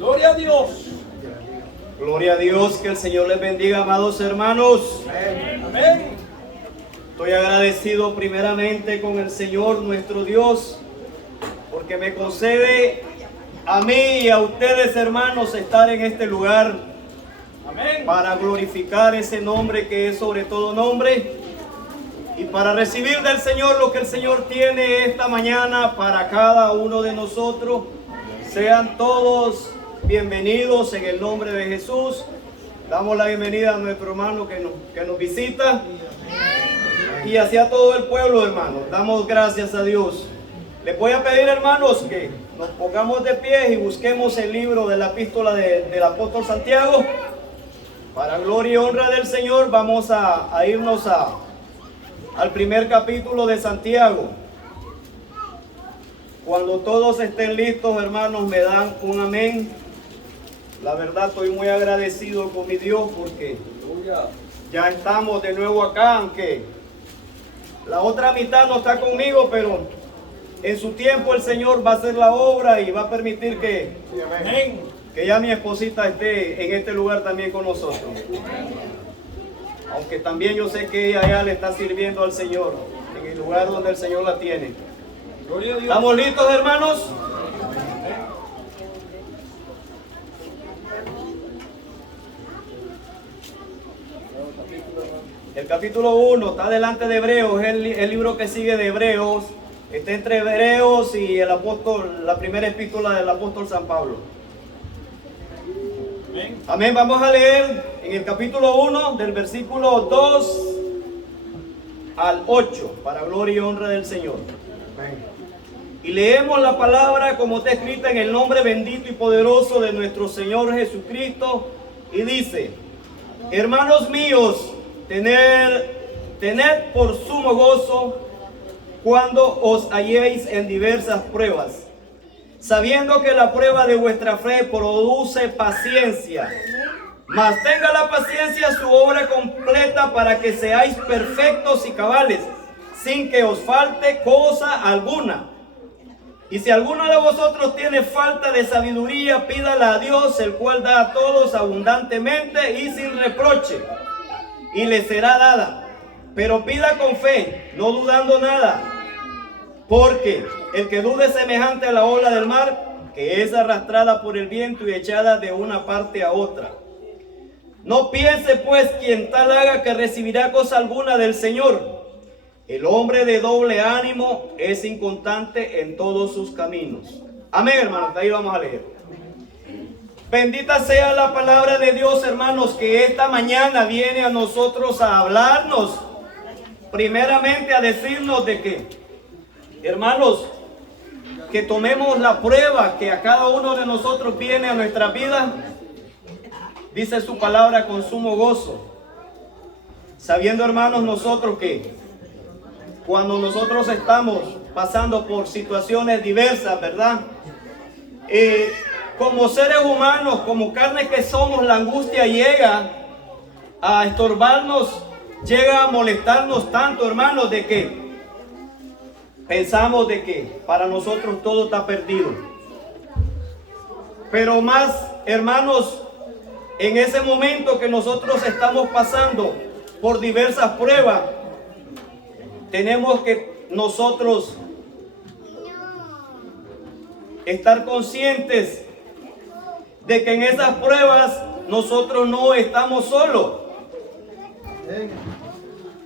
Gloria a Dios. Gloria a Dios, que el Señor les bendiga, amados hermanos. Amén. Estoy agradecido primeramente con el Señor nuestro Dios, porque me concede a mí y a ustedes, hermanos, estar en este lugar. Amén. Para glorificar ese nombre que es sobre todo nombre, y para recibir del Señor lo que el Señor tiene esta mañana para cada uno de nosotros. Sean todos bienvenidos en el nombre de Jesús. Damos la bienvenida a nuestro hermano que nos visita, y hacia todo el pueblo, hermanos. Damos gracias a Dios. Les voy a pedir, hermanos, que nos pongamos de pie y busquemos el libro de la epístola del apóstol Santiago. Para gloria y honra del Señor, vamos a irnos al primer capítulo de Santiago. Cuando todos estén listos, hermanos, me dan un amén. La verdad, estoy muy agradecido con mi Dios porque ya estamos de nuevo acá, aunque la otra mitad no está conmigo, pero en su tiempo el Señor va a hacer la obra y va a permitir que ya mi esposita esté en este lugar también con nosotros. Aunque también yo sé que ella ya le está sirviendo al Señor en el lugar donde el Señor la tiene. Gloria a Dios. ¿Estamos listos, hermanos? El capítulo 1 está delante de Hebreos, es el libro que sigue de Hebreos. Está entre Hebreos y el apóstol, la primera epístola del apóstol San Pablo. Amén. Amén. Vamos a leer en el capítulo 1 del versículo 2 al 8, para gloria y honra del Señor. Amén. Y leemos la palabra como está escrita en el nombre bendito y poderoso de nuestro Señor Jesucristo. Y dice: hermanos míos, tened por sumo gozo cuando os halléis en diversas pruebas, sabiendo que la prueba de vuestra fe produce paciencia. Mas tenga la paciencia su obra completa, para que seáis perfectos y cabales, sin que os falte cosa alguna. Y si alguno de vosotros tiene falta de sabiduría, pídala a Dios, el cual da a todos abundantemente y sin reproche, y le será dada. Pero pida con fe, no dudando nada, porque el que dude es semejante a la ola del mar, que es arrastrada por el viento y echada de una parte a otra. No piense pues quien tal haga que recibirá cosa alguna del Señor. El hombre de doble ánimo es inconstante en todos sus caminos. Amén, hermanos. Ahí vamos a leer. Bendita sea la palabra de Dios, hermanos, que esta mañana viene a nosotros a hablarnos. Primeramente a decirnos de que, hermanos, que tomemos la prueba que a cada uno de nosotros viene a nuestra vida. Dice su palabra con sumo gozo, sabiendo, hermanos, nosotros que cuando nosotros estamos pasando por situaciones diversas, ¿verdad? Como seres humanos, como carne que somos, la angustia llega a estorbarnos, llega a molestarnos tanto, hermanos, de que pensamos de que para nosotros todo está perdido. Pero más, hermanos, en ese momento que nosotros estamos pasando por diversas pruebas, tenemos que nosotros estar conscientes de que en esas pruebas nosotros no estamos solos,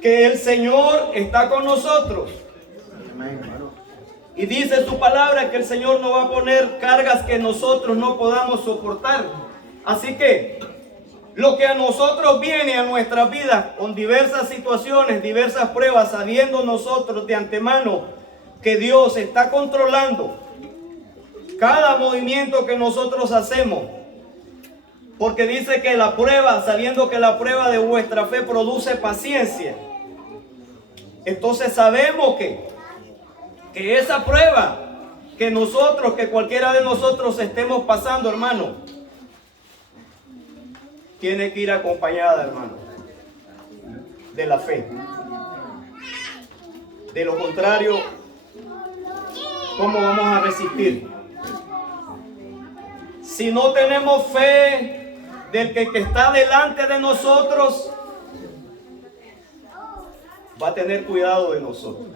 que el Señor está con nosotros. Y dice su palabra que el Señor no va a poner cargas que nosotros no podamos soportar. Así que lo que a nosotros viene a nuestras vidas con diversas situaciones, diversas pruebas, sabiendo nosotros de antemano que Dios está controlando cada movimiento que nosotros hacemos. Porque dice que la prueba, sabiendo que la prueba de vuestra fe produce paciencia. Entonces sabemos que esa prueba que nosotros, que cualquiera de nosotros estemos pasando, hermano, tiene que ir acompañada, hermano, de la fe. De lo contrario, ¿cómo vamos a resistir? Si no tenemos fe del que está delante de nosotros, va a tener cuidado de nosotros.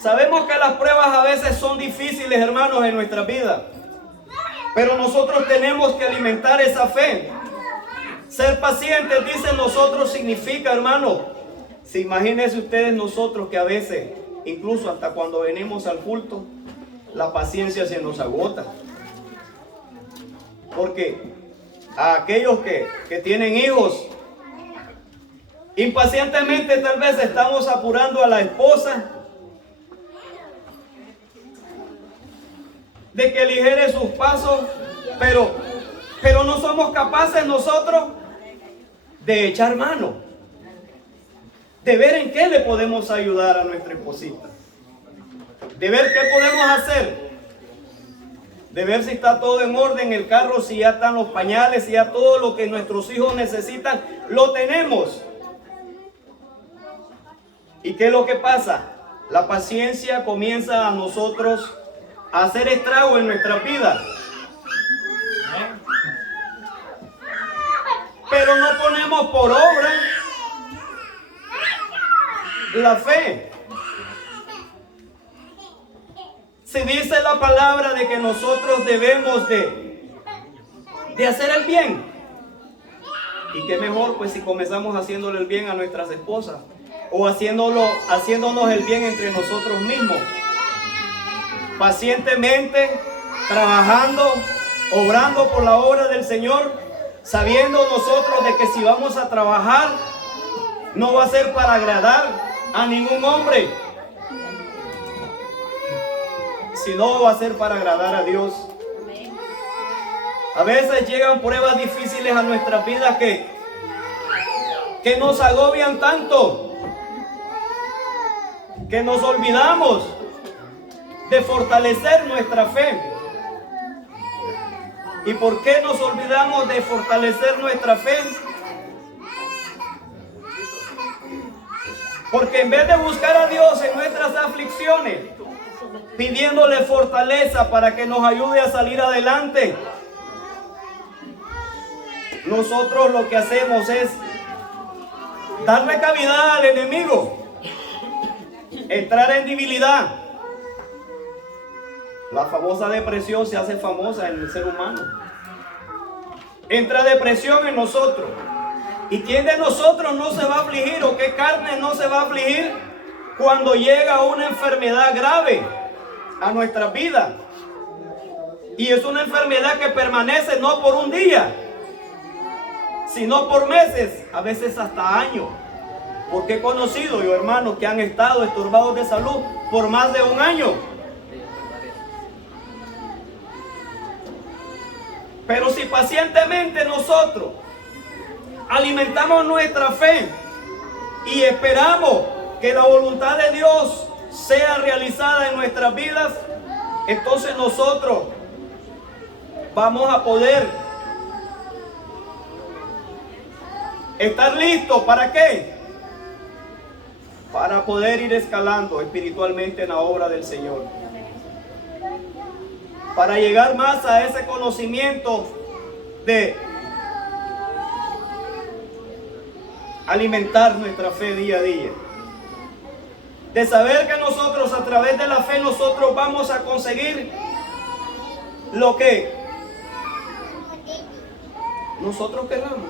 Sabemos que las pruebas a veces son difíciles, hermanos, en nuestra vida. Pero nosotros tenemos que alimentar esa fe. Ser pacientes, dicen nosotros, significa, hermano, si imagínense ustedes nosotros que a veces, incluso hasta cuando venimos al culto, la paciencia se nos agota. Porque a aquellos que tienen hijos, impacientemente tal vez estamos apurando a la esposa de que aligere sus pasos, pero no somos capaces nosotros de echar mano, de ver en qué le podemos ayudar a nuestra esposita, de ver qué podemos hacer, de ver si está todo en orden el carro, si ya están los pañales, si ya todo lo que nuestros hijos necesitan, lo tenemos. ¿Y qué es lo que pasa? La paciencia comienza a nosotros a hacer estrago en nuestra vida. Pero no ponemos por obra la fe. Se dice la palabra de que nosotros debemos de hacer el bien. Y qué mejor pues si comenzamos haciéndole el bien a nuestras esposas o haciéndonos el bien entre nosotros mismos. Pacientemente, trabajando, obrando por la obra del Señor, sabiendo nosotros de que si vamos a trabajar, no va a ser para agradar a ningún hombre, sino va a ser para agradar a Dios. A veces llegan pruebas difíciles a nuestras vidas que nos agobian tanto, que nos olvidamos de fortalecer nuestra fe. ¿Y por qué nos olvidamos de fortalecer nuestra fe? Porque en vez de buscar a Dios en nuestras aflicciones, pidiéndole fortaleza para que nos ayude a salir adelante, nosotros lo que hacemos es darle cavidad al enemigo, entrar en debilidad. La famosa depresión se hace famosa en el ser humano. Entra depresión en nosotros. ¿Y quién de nosotros no se va a afligir o qué carne no se va a afligir cuando llega una enfermedad grave a nuestra vida? Y es una enfermedad que permanece no por un día, sino por meses, a veces hasta años. Porque he conocido yo hermanos que han estado estorbados de salud por más de un año. Pero si pacientemente nosotros alimentamos nuestra fe y esperamos que la voluntad de Dios sea realizada en nuestras vidas, entonces nosotros vamos a poder estar listos. ¿Para qué? Para poder ir escalando espiritualmente en la obra del Señor. Para llegar más a ese conocimiento de alimentar nuestra fe día a día. De saber que nosotros a través de la fe nosotros vamos a conseguir lo que nosotros queramos.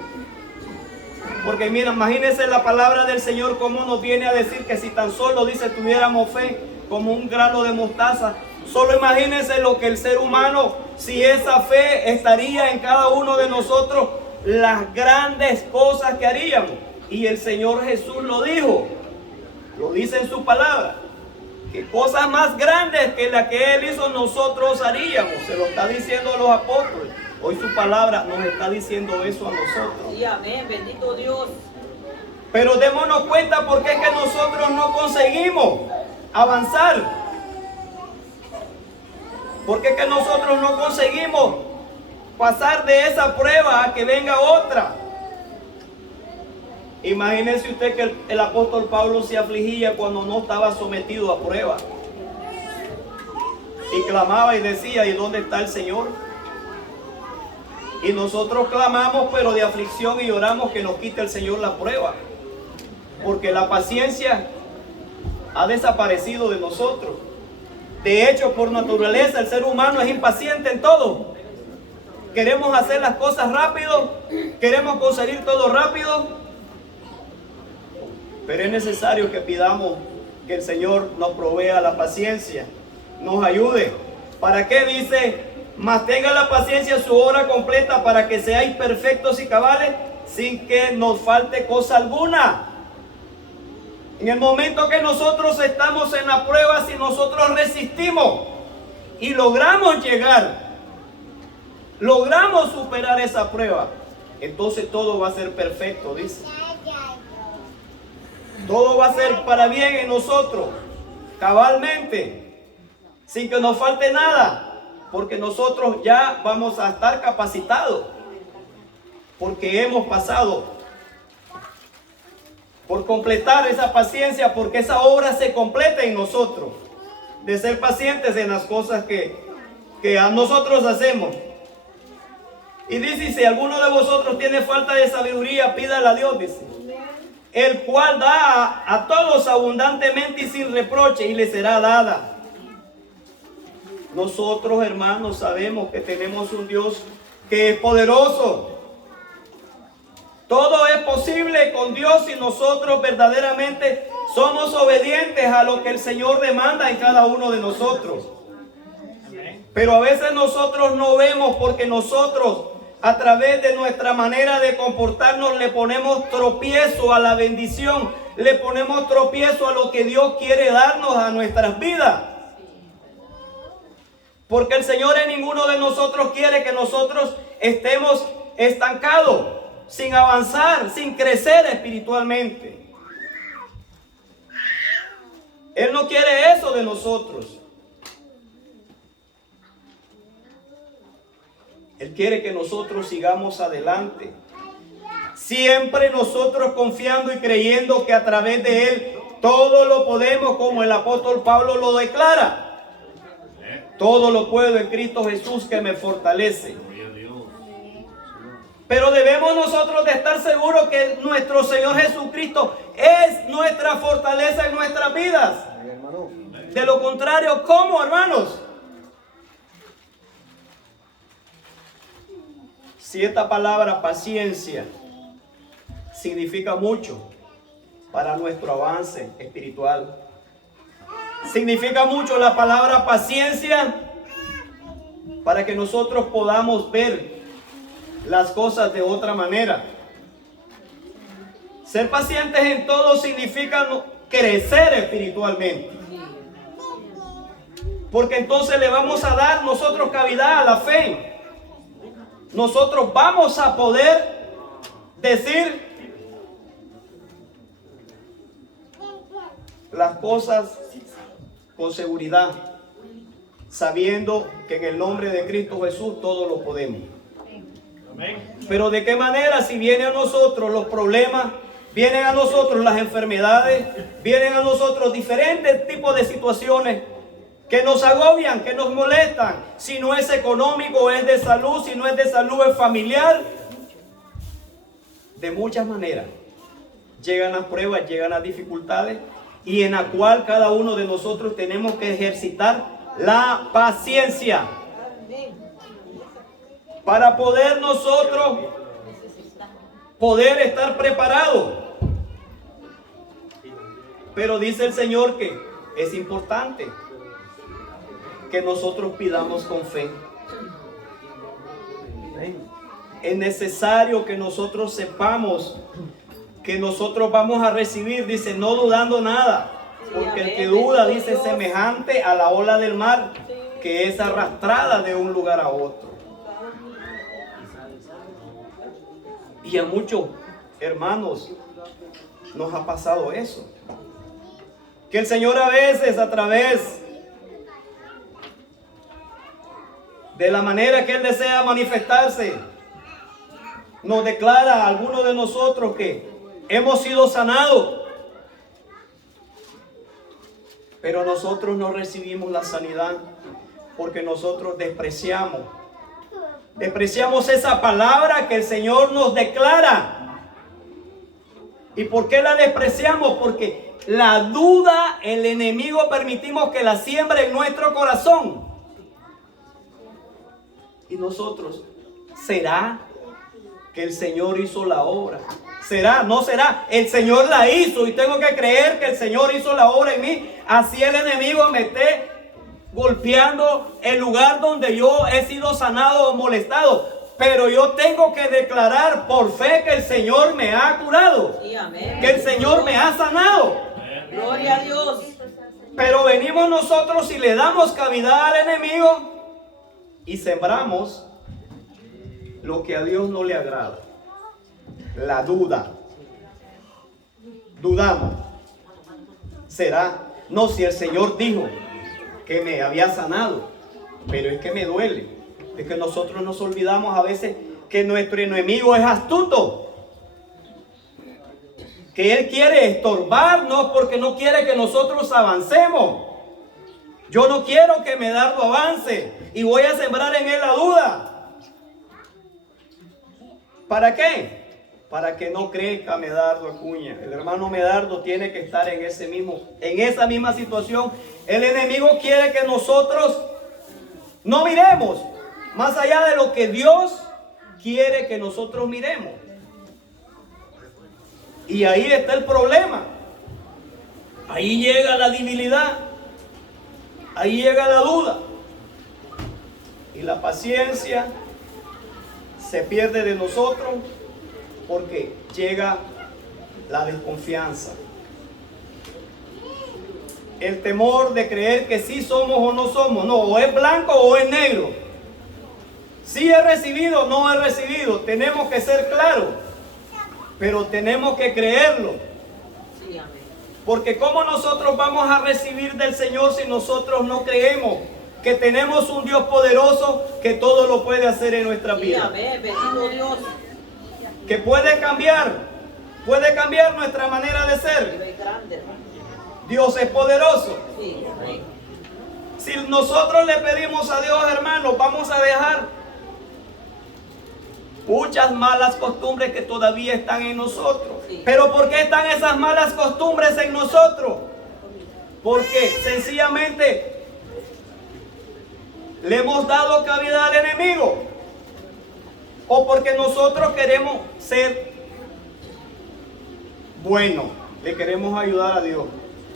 Porque mira, imagínense la palabra del Señor como nos viene a decir que si tan solo dice tuviéramos fe como un grano de mostaza. Solo imagínense lo que el ser humano, si esa fe estaría en cada uno de nosotros, las grandes cosas que haríamos. Y el Señor Jesús lo dijo, lo dice en su palabra, que cosas más grandes que las que Él hizo nosotros haríamos. Se lo está diciendo a los apóstoles. Hoy su palabra nos está diciendo eso a nosotros. Sí, amén, bendito Dios. Pero démonos cuenta por qué es que nosotros no conseguimos avanzar. ¿Por qué es que nosotros no conseguimos pasar de esa prueba a que venga otra? Imagínese usted que el apóstol Pablo se afligía cuando no estaba sometido a prueba. y clamaba y decía, ¿y dónde está el Señor? Y nosotros clamamos, pero de aflicción, y oramos que nos quite el Señor la prueba. Porque la paciencia ha desaparecido de nosotros. De hecho, por naturaleza, el ser humano es impaciente en todo. Queremos hacer las cosas rápido, queremos conseguir todo rápido. Pero es necesario que pidamos que el Señor nos provea la paciencia, nos ayude. ¿Para qué dice? Mas tenga la paciencia su hora completa para que seáis perfectos y cabales sin que nos falte cosa alguna. En el momento que nosotros estamos en la prueba, si nosotros resistimos y logramos llegar, logramos superar esa prueba, entonces todo va a ser perfecto, dice. Todo va a ser para bien en nosotros, cabalmente, sin que nos falte nada, porque nosotros ya vamos a estar capacitados, porque hemos pasado por completar esa paciencia, porque esa obra se completa en nosotros, de ser pacientes en las cosas que a nosotros hacemos. Y dice, si alguno de vosotros tiene falta de sabiduría, pídala a Dios, dice, el cual da a todos abundantemente y sin reproche, y le será dada. Nosotros, hermanos, sabemos que tenemos un Dios que es poderoso. Todo es posible con Dios si nosotros verdaderamente somos obedientes a lo que el Señor demanda en cada uno de nosotros. Pero a veces nosotros no vemos, porque nosotros, a través de nuestra manera de comportarnos, le ponemos tropiezo a la bendición, le ponemos tropiezo a lo que Dios quiere darnos a nuestras vidas. Porque el Señor en ninguno de nosotros quiere que nosotros estemos estancados, sin avanzar, sin crecer espiritualmente. Él no quiere eso de nosotros. Él quiere que nosotros sigamos adelante. Siempre nosotros confiando y creyendo que a través de Él todo lo podemos, como el apóstol Pablo lo declara. Todo lo puedo en Cristo Jesús que me fortalece. Pero debemos nosotros de estar seguros que nuestro Señor Jesucristo es nuestra fortaleza en nuestras vidas. De lo contrario, ¿cómo, hermanos? Si esta palabra paciencia significa mucho para nuestro avance espiritual, significa mucho la palabra paciencia para que nosotros podamos ver las cosas de otra manera. Ser pacientes en todo significa crecer espiritualmente, porque entonces le vamos a dar nosotros cavidad a la fe. Nosotros vamos a poder decir las cosas con seguridad, sabiendo que en el nombre de Cristo Jesús todo lo podemos. Pero ¿de qué manera? Si vienen a nosotros los problemas, vienen a nosotros las enfermedades, vienen a nosotros diferentes tipos de situaciones que nos agobian, que nos molestan. Si no es económico, es de salud. Si no es de salud, es familiar. De muchas maneras llegan las pruebas, llegan las dificultades, y en la cual cada uno de nosotros tenemos que ejercitar la paciencia para poder nosotros poder estar preparados. Pero dice el Señor que es importante que nosotros pidamos con fe. Es necesario que nosotros sepamos que nosotros vamos a recibir, dice, no dudando nada, porque el que duda, dice, semejante a la ola del mar, que es arrastrada de un lugar a otro. Y a muchos hermanos nos ha pasado eso, que el Señor a veces, a través de la manera que Él desea manifestarse, nos declara a algunos de nosotros que hemos sido sanados, pero nosotros no recibimos la sanidad Porque nosotros despreciamos esa palabra que el Señor nos declara. ¿Y por qué la despreciamos? Porque la duda, el enemigo permitimos que la siembre en nuestro corazón. Y nosotros, ¿será que el Señor hizo la obra? ¿Será? ¿No será? El Señor la hizo y tengo que creer que el Señor hizo la obra en mí. Así el enemigo me esté golpeando el lugar donde yo he sido sanado o molestado. Pero yo tengo que declarar por fe que el Señor me ha curado. Sí, amén. Que el Señor me ha sanado. Gloria a Dios. Pero venimos nosotros y le damos cavidad al enemigo y sembramos lo que a Dios no le agrada. La duda. Dudamos. ¿Será? No, si el Señor dijo que me había sanado, pero es que me duele. Es que nosotros nos olvidamos a veces que nuestro enemigo es astuto. Que él quiere estorbarnos porque no quiere que nosotros avancemos. Yo no quiero que Medardo avance y voy a sembrar en él la duda. ¿Para qué? Para que no crezca Medardo Acuña. El hermano Medardo tiene que estar en esa misma situación. El enemigo quiere que nosotros no miremos más allá de lo que Dios quiere que nosotros miremos. Y ahí está el problema. Ahí llega la debilidad. Ahí llega la duda. Y la paciencia se pierde de nosotros porque llega la desconfianza. El temor de creer que sí somos o no somos. No, o es blanco o es negro. Sí he recibido o no he recibido. Tenemos que ser claros. Pero tenemos que creerlo. Sí, amén. Porque ¿cómo nosotros vamos a recibir del Señor si nosotros no creemos que tenemos un Dios poderoso que todo lo puede hacer en nuestra Sí, vida? amén. Bendito Dios. Que puede cambiar nuestra manera de ser. Es grande. Dios es poderoso. Sí, amén. Si nosotros le pedimos a Dios, hermanos, vamos a dejar muchas malas costumbres que todavía están en nosotros. Sí. Pero ¿por qué están esas malas costumbres en nosotros? Porque sencillamente le hemos dado cabida al enemigo. O porque nosotros queremos ser buenos, le queremos ayudar a Dios.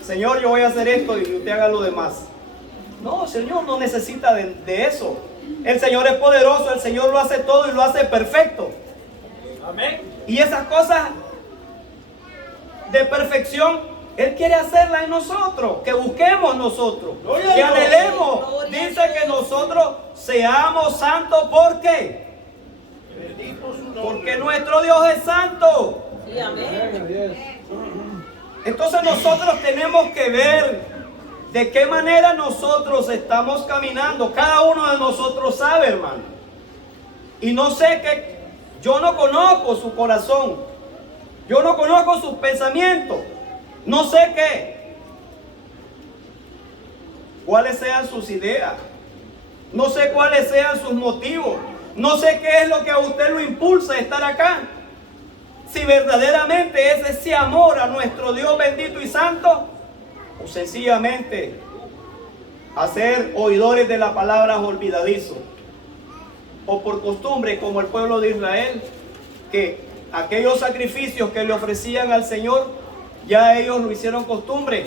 Señor, yo voy a hacer esto y usted haga lo demás. No, Señor no necesita de eso. El Señor es poderoso, el Señor lo hace todo y lo hace perfecto. Amén. Y esas cosas de perfección, Él quiere hacerlas en nosotros, que busquemos nosotros, Gloria a que Dios. anhelemos. Gloria a Dice Dios. que nosotros seamos santos. ¿Por qué? Bendito su nombre. Porque nuestro Dios es santo. Sí, amén. Entonces nosotros tenemos que ver de qué manera nosotros estamos caminando. Cada uno de nosotros sabe, hermano. Y no sé qué, yo no conozco su corazón. Yo no conozco sus pensamientos. No sé cuáles sean sus ideas. No sé cuáles sean sus motivos. No sé qué es lo que a usted lo impulsa a estar acá. Si verdaderamente es ese amor a nuestro Dios bendito y santo, o sencillamente hacer oidores de la palabra olvidadizo, o por costumbre como el pueblo de Israel, que aquellos sacrificios que le ofrecían al Señor, ya ellos lo hicieron costumbre.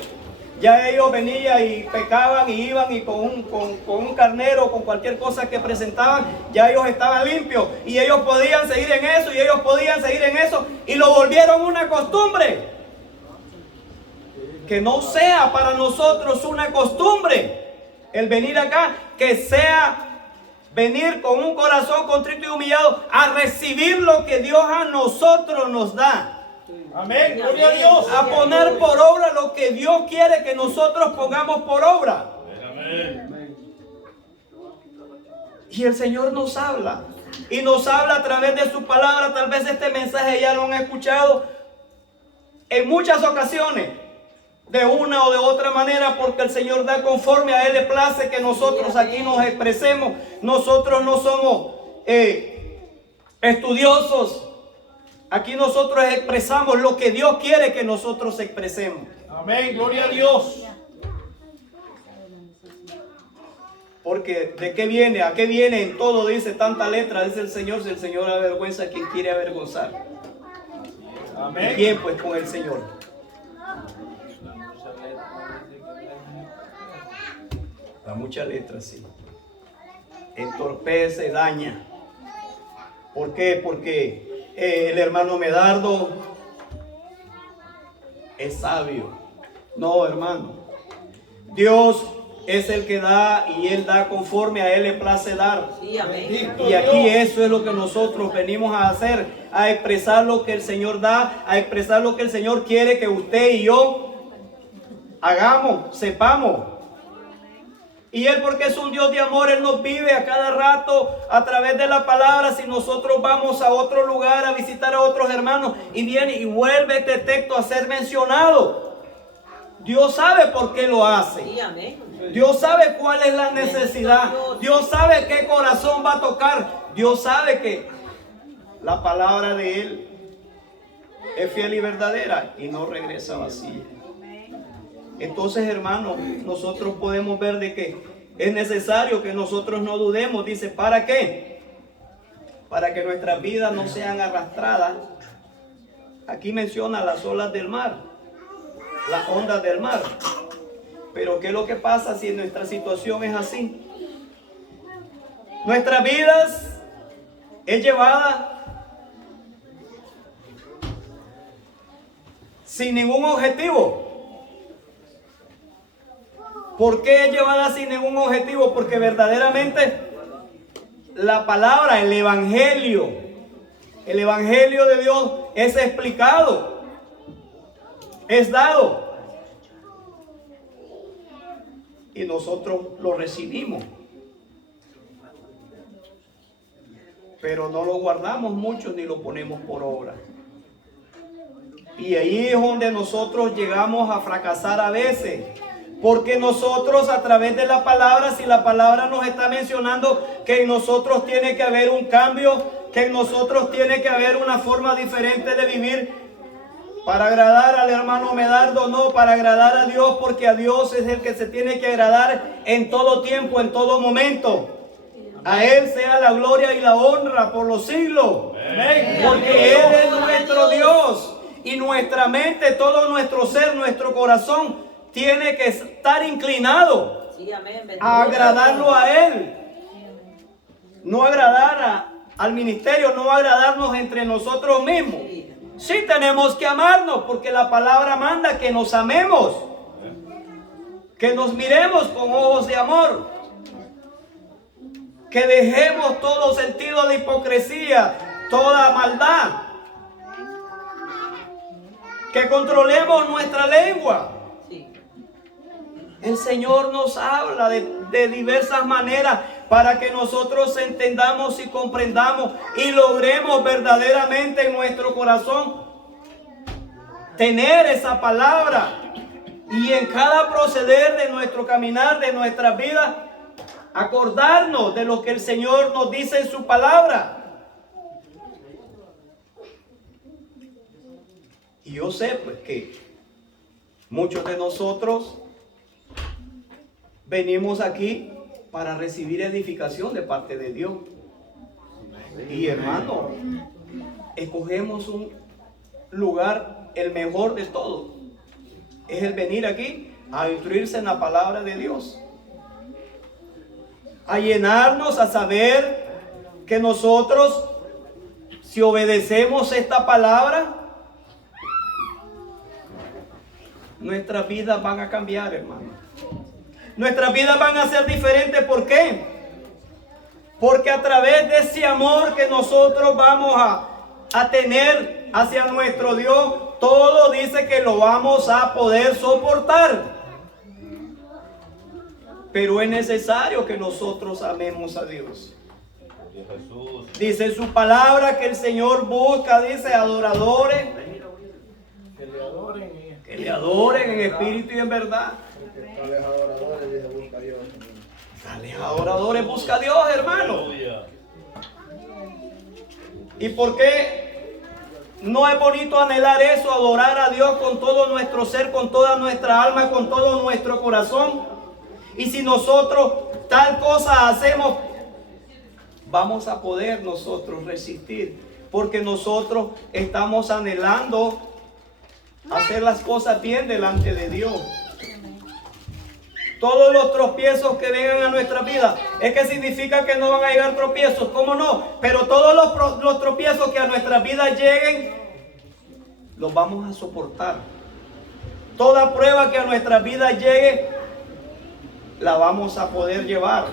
Ya ellos venían y pecaban y iban y con un carnero, con cualquier cosa que presentaban, ya ellos estaban limpios. Y ellos podían seguir en eso, y ellos podían seguir en eso, y lo volvieron una costumbre. Que no sea para nosotros una costumbre el venir acá, que sea venir con un corazón contrito y humillado a recibir lo que Dios a nosotros nos da. Amén. Gloria a Dios. A poner por obra lo que Dios quiere que nosotros pongamos por obra. Amén. Y el Señor nos habla. Y nos habla a través de su palabra. Tal vez este mensaje ya lo han escuchado en muchas ocasiones. de una o de otra manera, porque el Señor da conforme a Él le place que nosotros aquí nos expresemos. Nosotros no somos estudiosos. Aquí nosotros expresamos lo que Dios quiere que nosotros expresemos. Amén. Gloria a Dios. Porque ¿de qué viene? ¿A qué viene en todo? Dice tanta letra, dice el Señor. Si el Señor avergüenza a quien quiere avergonzar. Amén. Bien, pues con el Señor. Da mucha letra, sí. Entorpece, daña. ¿Por qué? Porque el hermano Medardo es sabio. No, hermano. Dios es el que da y Él da conforme a Él le place dar. Sí, amén. Y aquí eso es lo que nosotros venimos a hacer, a expresar lo que el Señor da, a expresar lo que el Señor quiere que usted y yo hagamos, sepamos. Y Él, porque es un Dios de amor, Él nos vive a cada rato a través de la palabra. Si nosotros vamos a otro lugar a visitar a otros hermanos y viene y vuelve este texto a ser mencionado, Dios sabe por qué lo hace. Sí, amén. Dios sabe cuál es la necesidad. Dios sabe qué corazón va a tocar. Dios sabe que la palabra de Él es fiel y verdadera y no regresa vacía. Entonces, hermanos, nosotros podemos ver de que es necesario que nosotros no dudemos. Dice, ¿para qué? Para que nuestras vidas no sean arrastradas. Aquí menciona las olas del mar, las ondas del mar. Pero ¿qué es lo que pasa si nuestra situación es así? Nuestras vidas es llevada sin ningún objetivo. ¿Por qué es llevada sin ningún objetivo? Porque verdaderamente la palabra, el evangelio de Dios es explicado, es dado. Y nosotros lo recibimos. Pero no lo guardamos mucho ni lo ponemos por obra. Y ahí es donde nosotros llegamos a fracasar a veces. Porque nosotros a través de la palabra, si la palabra nos está mencionando que en nosotros tiene que haber un cambio, que en nosotros tiene que haber una forma diferente de vivir, para agradar al hermano Medardo, no, para agradar a Dios, porque a Dios es el que se tiene que agradar en todo tiempo, en todo momento. A Él sea la gloria y la honra por los siglos. Amén. Porque Él es nuestro Dios y nuestra mente, todo nuestro ser, nuestro corazón tiene que estar inclinado Sí, amén. a agradarlo a Él. No agradar al ministerio, no agradarnos entre nosotros mismos. Sí tenemos que amarnos porque la palabra manda que nos amemos, que nos miremos con ojos de amor, que dejemos todo sentido de hipocresía, toda maldad, que controlemos nuestra lengua. Sí. El Señor nos habla de diversas maneras para que nosotros entendamos y comprendamos y logremos verdaderamente en nuestro corazón tener esa palabra y en cada proceder de nuestro caminar, de nuestras vidas, acordarnos de lo que el Señor nos dice en su palabra. Y yo sé pues que muchos de nosotros venimos aquí para recibir edificación de parte de Dios. Y hermano, escogemos un lugar, el mejor de todos. Es el venir aquí a instruirse en la palabra de Dios. A llenarnos, a saber que nosotros, si obedecemos esta palabra, nuestras vidas van a cambiar, hermano. Nuestras vidas van a ser diferentes. ¿Por qué? Porque a través de ese amor que nosotros vamos a tener hacia nuestro Dios, todo dice que lo vamos a poder soportar. Pero es necesario que nosotros amemos a Dios. Dice en su palabra que el Señor busca, dice, adoradores Que le adoren Que le adoren en espíritu y en verdad. Tales adoradores, dice, busca a Dios. Tales adoradores busca a Dios, hermano. Aleluya. ¿Y por qué no es bonito anhelar eso? Adorar a Dios con todo nuestro ser, con toda nuestra alma, con todo nuestro corazón. Y si nosotros tal cosa hacemos, vamos a poder nosotros resistir. Porque nosotros estamos anhelando hacer las cosas bien delante de Dios. Todos los tropiezos que vengan a nuestra vida, ¿es que significa que no van a llegar tropiezos? ¿Cómo no? Pero todos los tropiezos que a nuestra vida lleguen, los vamos a soportar. Toda prueba que a nuestra vida llegue, la vamos a poder llevar.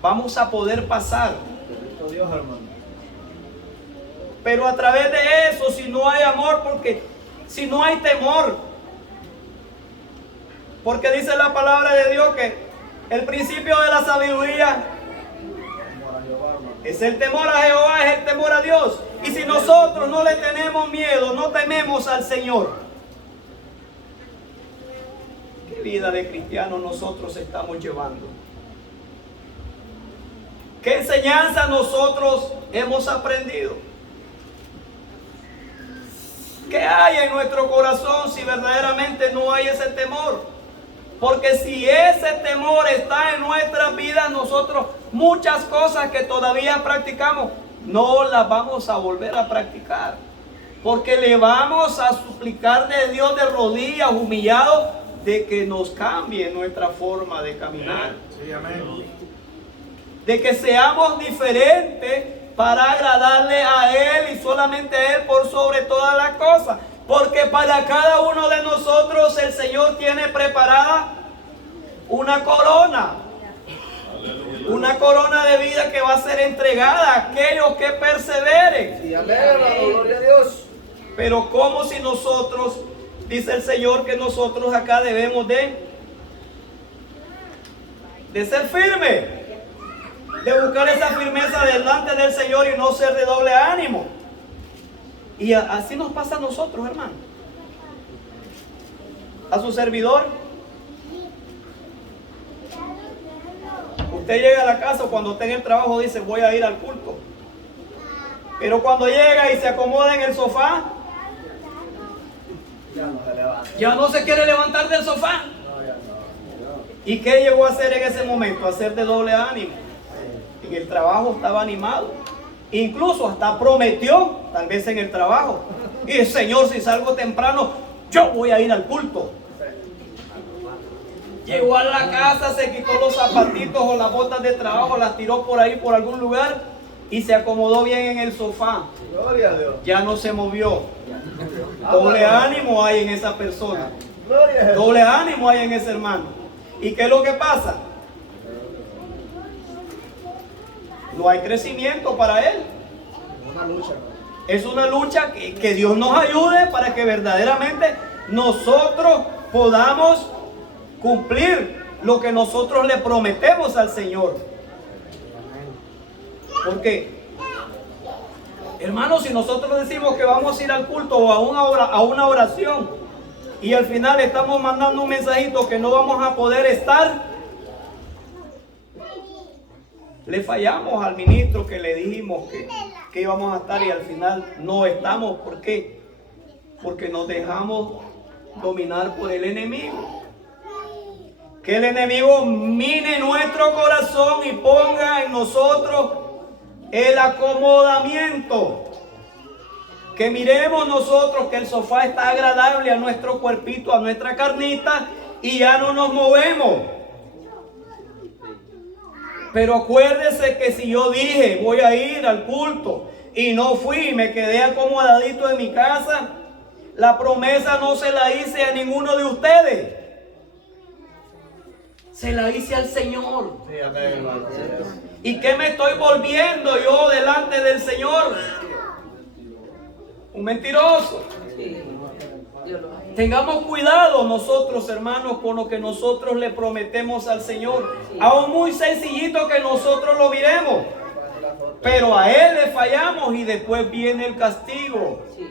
Vamos a poder pasar. Bendito Dios, hermano. Pero a través de eso, si no hay amor, porque si no hay temor, porque dice la palabra de Dios que el principio de la sabiduría Amor a Jehová, hermano. es el temor a Jehová, es el temor a Dios. Y si nosotros no le tenemos miedo, no tememos al Señor, ¿qué vida de cristiano nosotros estamos llevando? ¿Qué enseñanza nosotros hemos aprendido? ¿Qué hay en nuestro corazón si verdaderamente no hay ese temor? Porque si ese temor está en nuestras vidas, nosotros muchas cosas que todavía practicamos, no las vamos a volver a practicar. Porque le vamos a suplicar de Dios de rodillas, humillados, de que nos cambie nuestra forma de caminar. Sí, amén. De que seamos diferentes para agradarle a Él y solamente a Él por sobre todas las cosas. Porque para cada uno de nosotros el Señor tiene preparada una corona. Una corona de vida que va a ser entregada a aquellos que perseveren. Sí, amén, hermano. Gloria a Dios. Pero como si nosotros, dice el Señor, que nosotros acá debemos de ser firmes, de buscar esa firmeza delante del Señor y no ser de doble ánimo. Y así nos pasa a nosotros, hermano. A su servidor, usted llega a la casa o cuando está en el trabajo dice voy a ir al culto. Pero cuando llega y se acomoda en el sofá, Ya no se levanta. ya no se quiere levantar del sofá. No, ya no. ¿Y qué llegó a hacer en ese momento? A ser de doble ánimo. En el trabajo estaba animado. Incluso hasta prometió, tal vez en el trabajo. Y Señor, si salgo temprano, yo voy a ir al culto. Llegó a la casa, se quitó los zapatitos o las botas de trabajo, las tiró por ahí, por algún lugar, y se acomodó bien en el sofá. Gloria a Dios. Ya no se movió. Doble ánimo hay en esa persona. Gloria a Jesús. Doble ánimo hay en ese hermano. ¿Y qué es lo que pasa? No hay crecimiento para él. Una lucha, hermano. Es una lucha que Dios nos ayude para que verdaderamente nosotros podamos cumplir lo que nosotros le prometemos al Señor. Porque, hermanos, si nosotros decimos que vamos a ir al culto o a una oración y al final estamos mandando un mensajito que no vamos a poder estar, le fallamos al ministro que le dijimos que íbamos a estar y al final no estamos. ¿Por qué? Porque nos dejamos dominar por el enemigo. Que el enemigo mine nuestro corazón y ponga en nosotros el acomodamiento. Que miremos nosotros que el sofá está agradable a nuestro cuerpito, a nuestra carnita, y ya no nos movemos. Pero acuérdese que si yo dije voy a ir al culto y no fui y me quedé acomodadito en mi casa, la promesa no se la hice a ninguno de ustedes. Se la hice al Señor. Sí, amén, hermano. ¿Y qué me estoy volviendo yo delante del Señor? Un mentiroso. Sí. Dios lo hace. Tengamos cuidado nosotros, hermanos, con lo que nosotros le prometemos al Señor. Aún muy sencillito que nosotros lo miremos. Pero a Él le fallamos y después viene el castigo. Sí.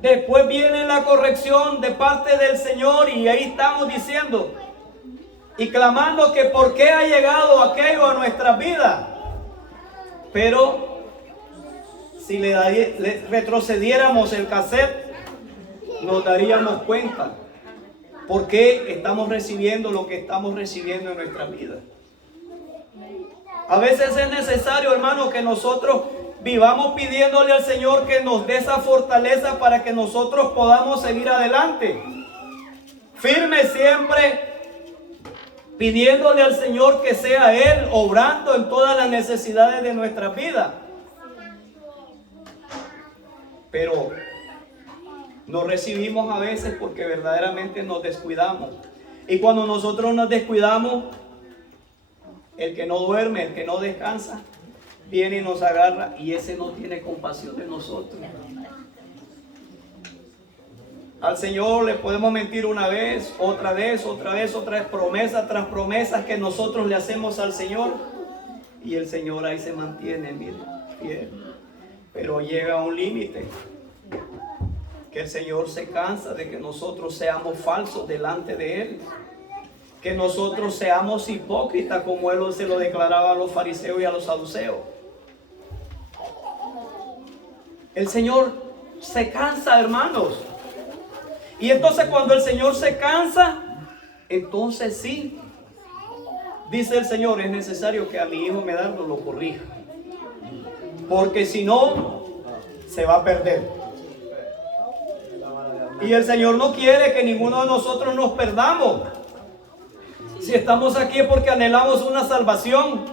Después viene la corrección de parte del Señor y ahí estamos diciendo y clamando que por qué ha llegado aquello a nuestras vidas. Pero si le retrocediéramos el cassette, nos daríamos cuenta por qué estamos recibiendo lo que estamos recibiendo en nuestras vidas. A veces es necesario, hermano, que nosotros vivamos pidiéndole al Señor que nos dé esa fortaleza para que nosotros podamos seguir adelante. Firme siempre, pidiéndole al Señor que sea Él obrando en todas las necesidades de nuestra vida. Pero no recibimos a veces porque verdaderamente nos descuidamos. Y cuando nosotros nos descuidamos, el que no duerme, el que no descansa, viene y nos agarra y ese no tiene compasión de nosotros. Al Señor le podemos mentir una vez, otra vez, promesa tras promesa que nosotros le hacemos al Señor. Y el Señor ahí se mantiene, mire, fiel. Pero llega a un límite que el Señor se cansa de que nosotros seamos falsos delante de Él. Que nosotros seamos hipócritas como Él se lo declaraba a los fariseos y a los saduceos. El Señor se cansa, hermanos. Y entonces cuando el Señor se cansa, entonces sí, dice el Señor, es necesario que a mi hijo Medardo lo corrija. Porque si no, se va a perder. Y el Señor no quiere que ninguno de nosotros nos perdamos. Si estamos aquí es porque anhelamos una salvación.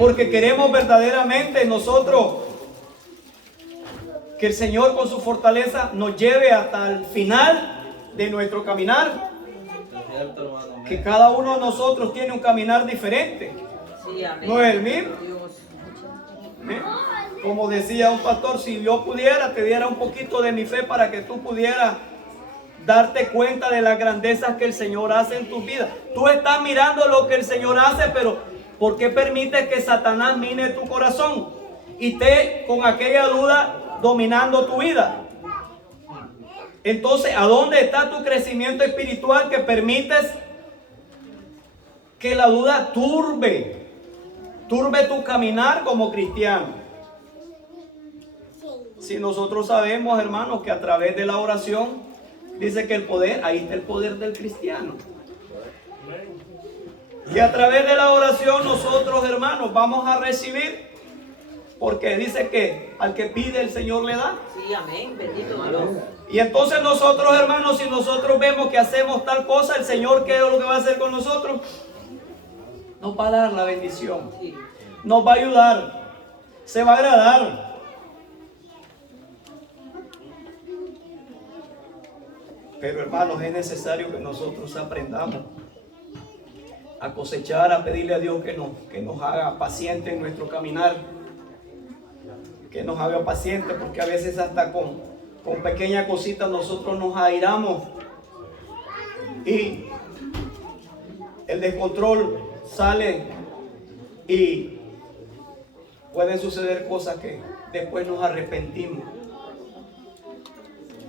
Porque queremos verdaderamente nosotros que el Señor con su fortaleza nos lleve hasta el final de nuestro caminar. Que cada uno de nosotros tiene un caminar diferente. No es el mismo. Como decía un pastor, si yo pudiera, te diera un poquito de mi fe para que tú pudieras darte cuenta de las grandezas que el Señor hace en tu vida. Tú estás mirando lo que el Señor hace, pero ¿por qué permites que Satanás mine tu corazón y esté con aquella duda dominando tu vida? Entonces, ¿a dónde está tu crecimiento espiritual que permites que la duda turbe tu caminar como cristiano? Si nosotros sabemos, hermanos, que a través de la oración dice que el poder, ahí está el poder del cristiano. Y a través de la oración nosotros, hermanos, vamos a recibir. Porque dice que al que pide el Señor le da. Sí, amén, bendito Dios. Y entonces nosotros, hermanos, si nosotros vemos que hacemos tal cosa, el Señor, ¿qué es lo que va a hacer con nosotros? Nos va a dar la bendición. Nos va a ayudar. Se va a agradar. Pero hermanos, es necesario que nosotros aprendamos a cosechar, a pedirle a Dios que nos haga pacientes en nuestro caminar. Que nos haga pacientes, porque a veces hasta con pequeñas cositas nosotros nos airamos. Y el descontrol sale y pueden suceder cosas que después nos arrepentimos.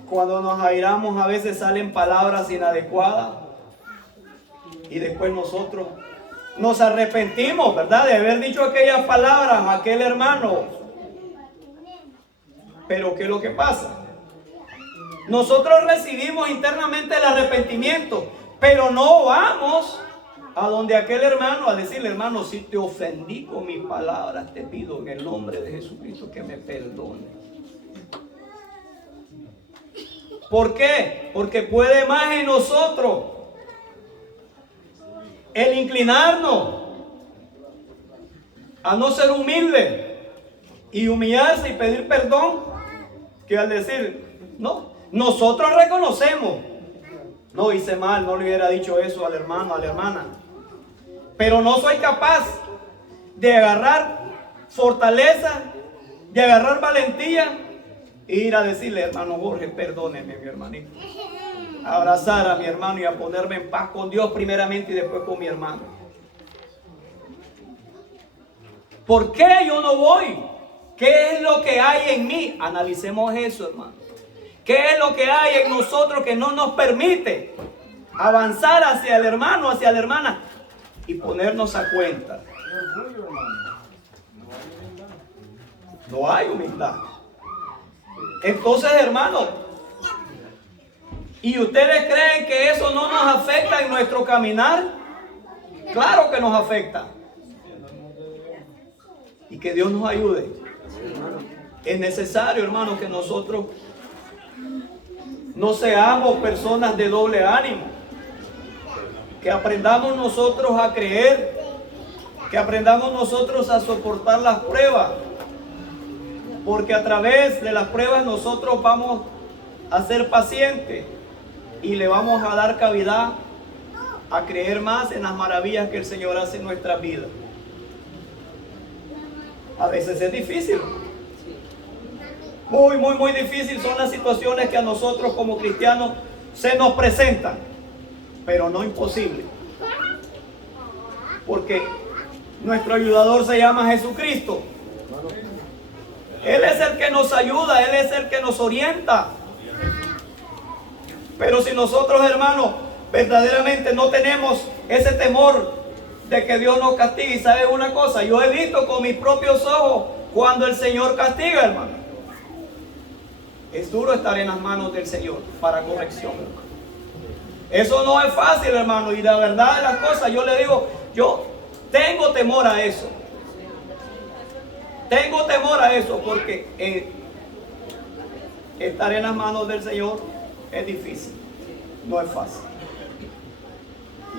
Cuando nos airamos a veces salen palabras inadecuadas y después nosotros nos arrepentimos, ¿verdad? De haber dicho aquellas palabras a aquel hermano. Pero ¿qué es lo que pasa? Nosotros recibimos internamente el arrepentimiento, pero no vamos a donde aquel hermano a decirle: hermano, si te ofendí con mis palabras, te pido en el nombre de Jesucristo que me perdone. ¿Por qué? Porque puede más en nosotros el inclinarnos a no ser humilde y humillarse y pedir perdón, que al decir, no, nosotros reconocemos, no hice mal, no le hubiera dicho eso al hermano, a la hermana, pero no soy capaz de agarrar fortaleza, de agarrar valentía e ir a decirle: hermano Jorge, perdóneme, mi hermanito. A abrazar a mi hermano y a ponerme en paz con Dios primeramente y después con mi hermano. ¿Por qué yo no voy? ¿Qué es lo que hay en mí? Analicemos eso, hermano. ¿Qué es lo que hay en nosotros que no nos permite avanzar hacia el hermano, hacia la hermana y ponernos a cuenta? No hay humildad. Entonces, hermanos, ¿y ustedes creen que eso no nos afecta en nuestro caminar? Claro que nos afecta. Y que Dios nos ayude. Es necesario, hermanos, que nosotros no seamos personas de doble ánimo. Que aprendamos nosotros a creer. Que aprendamos nosotros a soportar las pruebas. Porque a través de las pruebas nosotros vamos a ser pacientes y le vamos a dar cavidad a creer más en las maravillas que el Señor hace en nuestras vidas. A veces es difícil. Muy difícil son las situaciones que a nosotros como cristianos se nos presentan, pero no imposible. Porque nuestro ayudador se llama Jesucristo. Él es el que nos ayuda, Él es el que nos orienta. Pero si nosotros, hermanos, verdaderamente no tenemos ese temor de que Dios nos castigue, y sabe una cosa, yo he visto con mis propios ojos cuando el Señor castiga, hermano. Es duro estar en las manos del Señor para corrección, hermano. Eso no es fácil, hermano, y la verdad de las cosas, yo le digo, yo tengo temor a eso. Tengo temor a eso porque estar en las manos del Señor es difícil, no es fácil.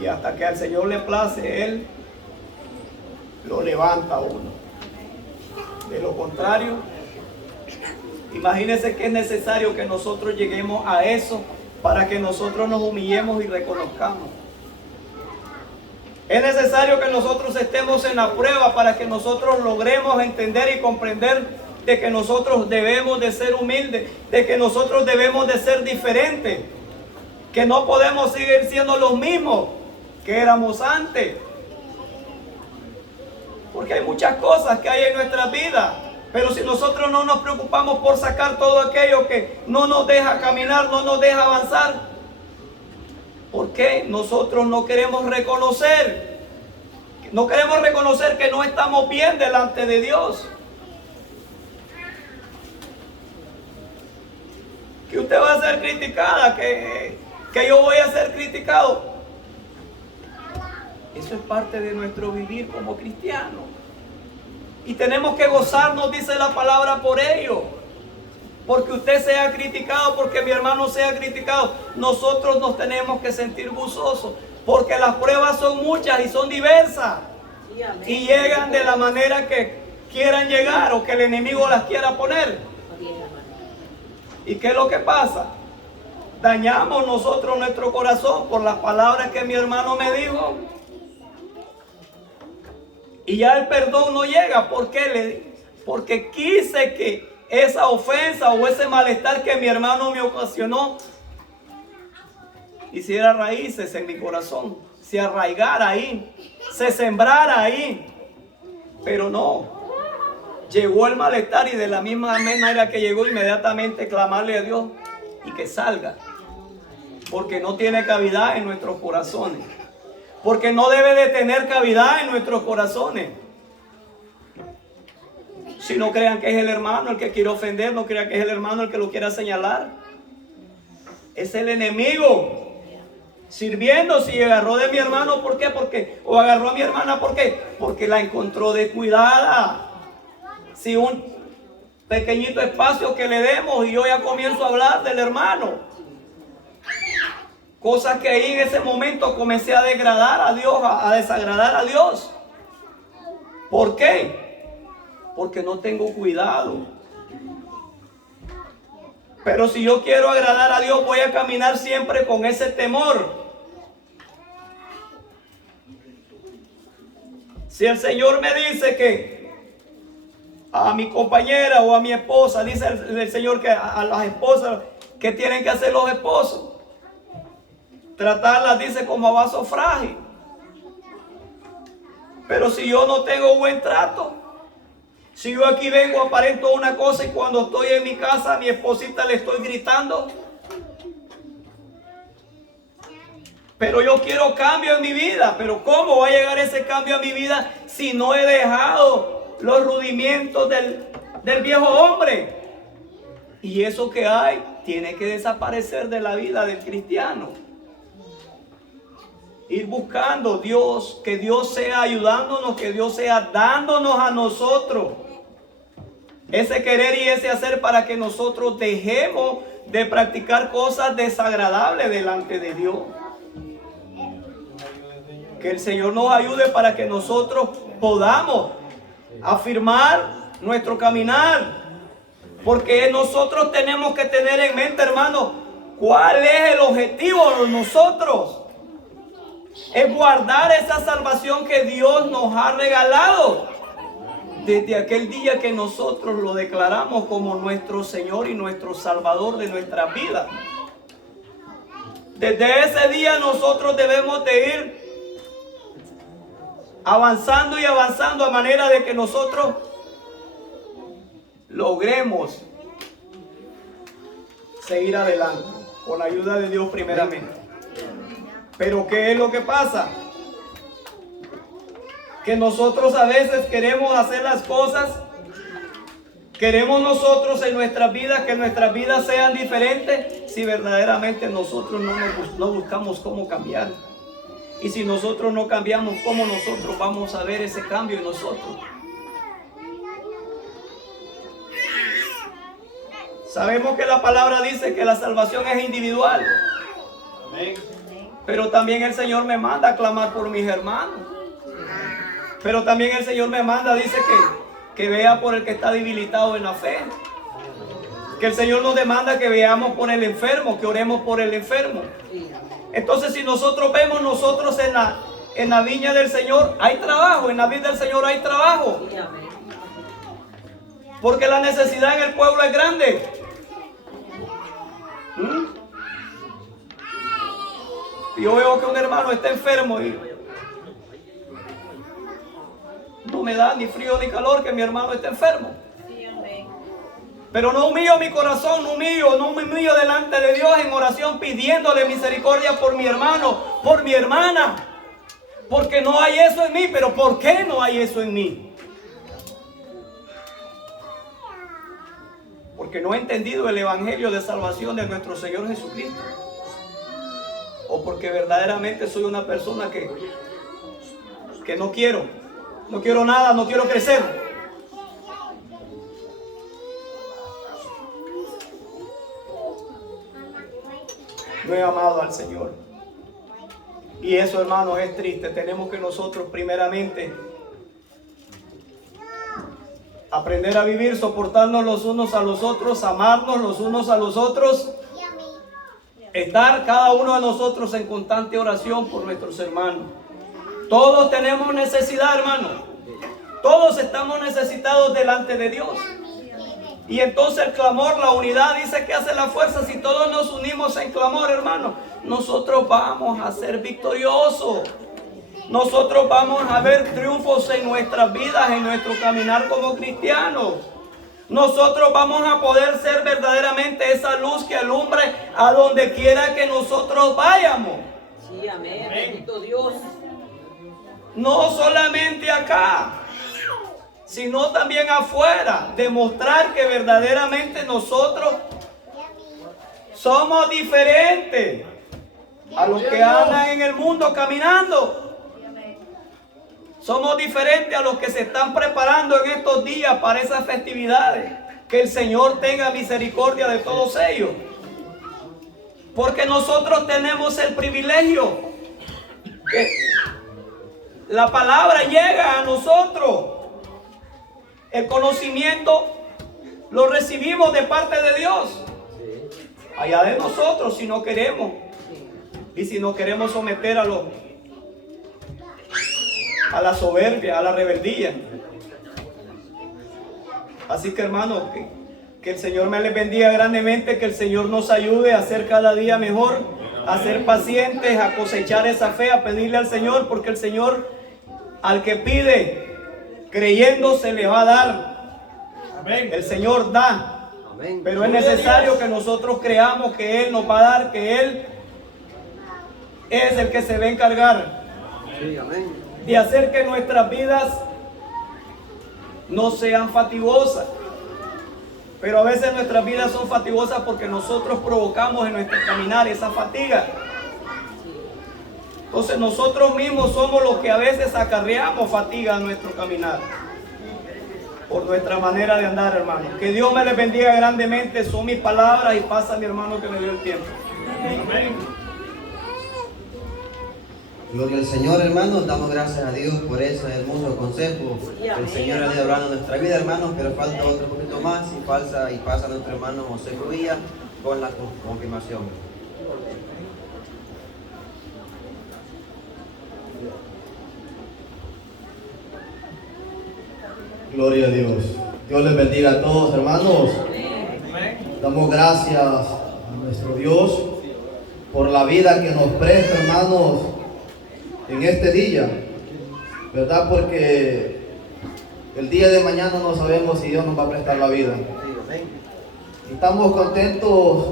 Y hasta que al Señor le place, Él lo levanta a uno. De lo contrario, imagínense que es necesario que nosotros lleguemos a eso para que nosotros nos humillemos y reconozcamos. Es necesario que nosotros estemos en la prueba para que nosotros logremos entender y comprender de que nosotros debemos de ser humildes, de que nosotros debemos de ser diferentes, que no podemos seguir siendo los mismos que éramos antes. Porque hay muchas cosas que hay en nuestra vida, pero si nosotros no nos preocupamos por sacar todo aquello que no nos deja caminar, no nos deja avanzar, ¿por qué nosotros no queremos reconocer? No queremos reconocer que no estamos bien delante de Dios. Que usted va a ser criticada, que yo voy a ser criticado. Eso es parte de nuestro vivir como cristianos. Y tenemos que gozarnos, dice la palabra, por ello. Porque usted sea criticado, porque mi hermano sea criticado, nosotros nos tenemos que sentir gozosos. Porque las pruebas son muchas y son diversas. Sí, amén. Y llegan de la manera que quieran llegar o que el enemigo las quiera poner. ¿Y qué es lo que pasa? Dañamos nosotros nuestro corazón por las palabras que mi hermano me dijo. Y ya el perdón no llega. ¿Por qué? Porque quise que esa ofensa o ese malestar que mi hermano me ocasionó hiciera raíces en mi corazón, se arraigara ahí, se sembrara ahí. Pero no. Llegó el malestar y de la misma manera que llegó, inmediatamente clamarle a Dios y que salga. Porque no tiene cavidad en nuestros corazones. Porque no debe de tener cavidad en nuestros corazones. Si no crean que es el hermano el que quiere ofender, no crean que es el hermano el que lo quiera señalar. Es el enemigo. Sirviendo, si agarró de mi hermano, ¿por qué? O agarró a mi hermana, ¿por qué? Porque la encontró descuidada. Si un pequeñito espacio que le demos y yo ya comienzo a hablar del hermano. Cosas que ahí en ese momento comencé a degradar a Dios, a desagradar a Dios. ¿Por qué? Porque no tengo cuidado. Pero si yo quiero agradar a Dios, voy a caminar siempre con ese temor. Si el Señor me dice que a mi compañera o a mi esposa, dice el Señor que a las esposas, ¿qué tienen que hacer los esposos? Tratarlas, dice, como a vaso frágil. Pero si yo no tengo buen trato, Si yo aquí vengo, aparento una cosa y cuando estoy en mi casa a mi esposita le estoy gritando. Pero yo quiero cambio en mi vida. Pero ¿cómo va a llegar ese cambio a mi vida si no he dejado los rudimentos del viejo hombre? Y eso que hay tiene que desaparecer de la vida del cristiano. Ir buscando Dios, que Dios sea ayudándonos, que Dios sea dándonos a nosotros ese querer y ese hacer para que nosotros dejemos de practicar cosas desagradables delante de Dios. Que el Señor nos ayude para que nosotros podamos afirmar nuestro caminar. Porque nosotros tenemos que tener en mente, hermano, cuál es el objetivo de nosotros. Es guardar esa salvación que Dios nos ha regalado desde aquel día que nosotros lo declaramos como nuestro Señor y nuestro Salvador de nuestras vidas. Desde ese día nosotros debemos de ir avanzando y avanzando a manera de que nosotros logremos seguir adelante con la ayuda de Dios primeramente. Pero ¿qué es lo que pasa? Que nosotros a veces queremos hacer las cosas, queremos nosotros en nuestras vidas que nuestras vidas sean diferentes si verdaderamente nosotros no buscamos cómo cambiar. Y si nosotros no cambiamos, ¿cómo nosotros vamos a ver ese cambio en nosotros? Sabemos que la palabra dice que la salvación es individual. Amén. Pero también el Señor me manda a clamar por mis hermanos. Pero también el Señor me manda, dice que vea por el que está debilitado en la fe. Que el Señor nos demanda que veamos por el enfermo, que oremos por el enfermo. Entonces, si nosotros vemos nosotros en la viña del Señor, hay trabajo, en la viña del Señor hay trabajo. Porque la necesidad en el pueblo es grande. Yo veo que un hermano está enfermo y no me da ni frío ni calor que mi hermano esté enfermo. Pero no humillo mi corazón, no me humillo delante de Dios en oración pidiéndole misericordia por mi hermano, por mi hermana. Porque no hay eso en mí. Pero ¿por qué no hay eso en mí? Porque no he entendido el evangelio de salvación de nuestro Señor Jesucristo. O porque verdaderamente soy una persona que no quiero nada, no quiero crecer. No he amado al Señor. Y eso, hermanos, es triste. Tenemos que nosotros primeramente aprender a vivir, soportarnos los unos a los otros, amarnos los unos a los otros. Estar cada uno de nosotros en constante oración por nuestros hermanos. Todos tenemos necesidad, hermano. Todos estamos necesitados delante de Dios. Y entonces el clamor, la unidad, dice que hace la fuerza. Si todos nos unimos en clamor, hermano, nosotros vamos a ser victoriosos. Nosotros vamos a ver triunfos en nuestras vidas, en nuestro caminar como cristianos. Nosotros vamos a poder ser verdaderamente esa luz que alumbre a donde quiera que nosotros vayamos. Sí, amén. Bendito Dios. No solamente acá, sino también afuera. Demostrar que verdaderamente nosotros somos diferentes a los que andan en el mundo caminando. Somos diferentes a los que se están preparando en estos días para esas festividades. Que el Señor tenga misericordia de todos ellos. Porque nosotros tenemos el privilegio que la palabra llega a nosotros. El conocimiento lo recibimos de parte de Dios. Allá de nosotros si no queremos. Y si no queremos someter a la soberbia, a la rebeldía. Así que, hermano, que el Señor me les bendiga grandemente, que el Señor nos ayude a ser cada día mejor, a ser pacientes, a cosechar esa fe, a pedirle al Señor, porque el Señor al que pide creyendo se le va a dar. Amén. El Señor da, pero es necesario que nosotros creamos que Él nos va a dar, que Él es el que se va a encargar de hacer que nuestras vidas no sean fatigosas. Pero a veces nuestras vidas son fatigosas porque nosotros provocamos en nuestro caminar esa fatiga. Entonces nosotros mismos somos los que a veces acarreamos fatiga a nuestro caminar por nuestra manera de andar, hermano. Que Dios me les bendiga grandemente. Son mis palabras y pasa mi hermano que me dio el tiempo. Amén. Gloria al Señor, hermanos. Damos gracias a Dios por ese hermoso consejo que el Señor ha ido hablando en nuestra vida, hermanos. Pero falta otro poquito más y pasa nuestro hermano José Rubilla con la confirmación. Gloria a Dios. Dios les bendiga a todos, hermanos. Damos gracias a nuestro Dios por la vida que nos presta, hermanos, en este día, ¿verdad? Porque el día de mañana no sabemos si Dios nos va a prestar la vida. Estamos contentos,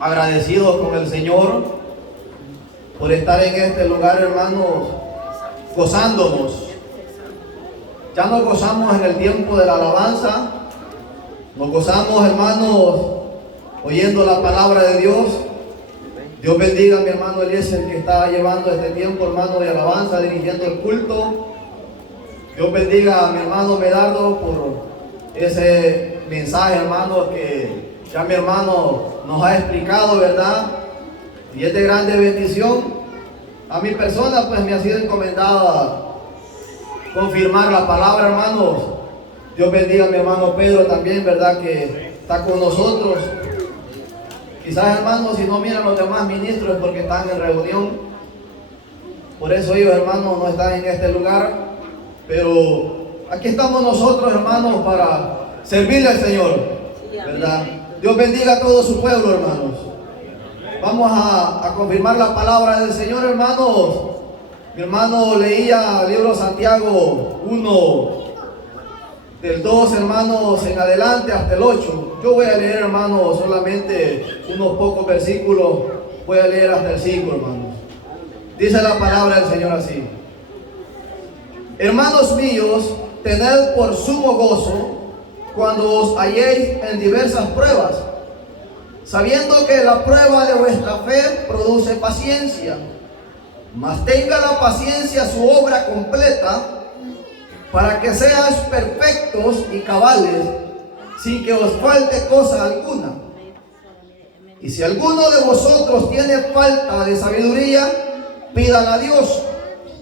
agradecidos con el Señor por estar en este lugar, hermanos, gozándonos. Ya nos gozamos en el tiempo de la alabanza, nos gozamos, hermanos, oyendo la palabra de Dios. Dios bendiga a mi hermano Eliezer que está llevando este tiempo, hermano, de alabanza, dirigiendo el culto. Dios bendiga a mi hermano Medardo por ese mensaje, hermano, que ya mi hermano nos ha explicado, ¿verdad? Y es de grande bendición. A mi persona, pues, me ha sido encomendada confirmar la palabra, hermanos. Dios bendiga a mi hermano Pedro también, ¿verdad? Que está con nosotros. Quizás, hermanos, si no miran los demás ministros es porque están en reunión. Por eso ellos, hermanos, no están en este lugar. Pero aquí estamos nosotros, hermanos, para servirle al Señor, ¿verdad? Dios bendiga a todo su pueblo, hermanos. Vamos a confirmar la palabra del Señor, hermanos. Mi hermano leía el libro de Santiago 1, del 2, hermanos, en adelante hasta el 8. Yo voy a leer, hermanos, solamente unos pocos versículos. Voy a leer hasta el 5, hermanos. Dice la palabra del Señor así: hermanos míos, tened por sumo gozo cuando os halléis en diversas pruebas, sabiendo que la prueba de vuestra fe produce paciencia. Mas tenga la paciencia su obra completa, para que seáis perfectos y cabales, sin que os falte cosa alguna. Y si alguno de vosotros tiene falta de sabiduría, pídala a Dios,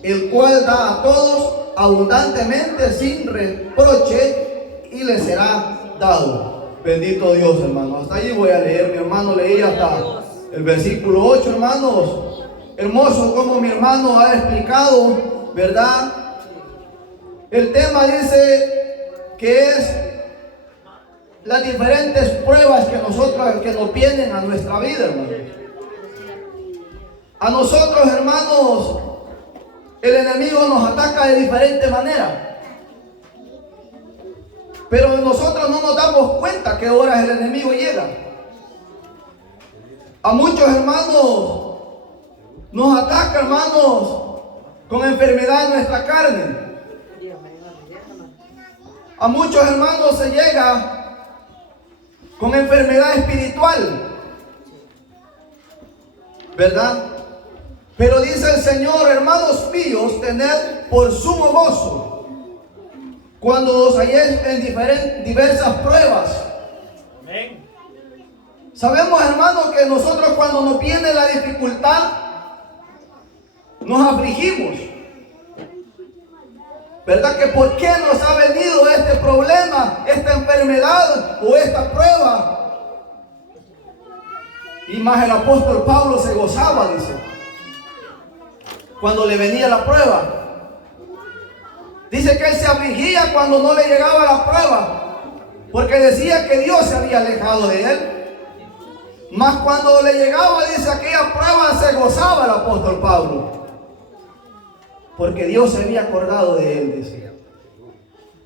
el cual da a todos abundantemente sin reproche, y le será dado. Bendito Dios, hermano. Hasta allí voy a leer. Mi hermano leía hasta el versículo 8, hermanos. Hermoso como mi hermano ha explicado, ¿verdad? El tema dice que es las diferentes pruebas que nos vienen a nuestra vida, hermano. A nosotros, hermanos, el enemigo nos ataca de diferente manera. Pero nosotros no nos damos cuenta a qué horas el enemigo llega. A muchos hermanos nos ataca, hermanos, con enfermedad en nuestra carne. A muchos hermanos se llega con enfermedad espiritual, ¿verdad? Pero dice el Señor: hermanos míos, tened por sumo gozo cuando os halléis en diversas pruebas. Amén. Sabemos, hermanos, que nosotros cuando nos viene la dificultad, nos afligimos, ¿verdad? Que por qué nos ha venido este problema, esta enfermedad o esta prueba. Y más el apóstol Pablo se gozaba, dice, cuando le venía la prueba. Dice que él se afligía cuando no le llegaba la prueba, porque decía que Dios se había alejado de él. Mas cuando le llegaba, dice, aquella prueba, se gozaba el apóstol Pablo, porque Dios se había acordado de él, dice.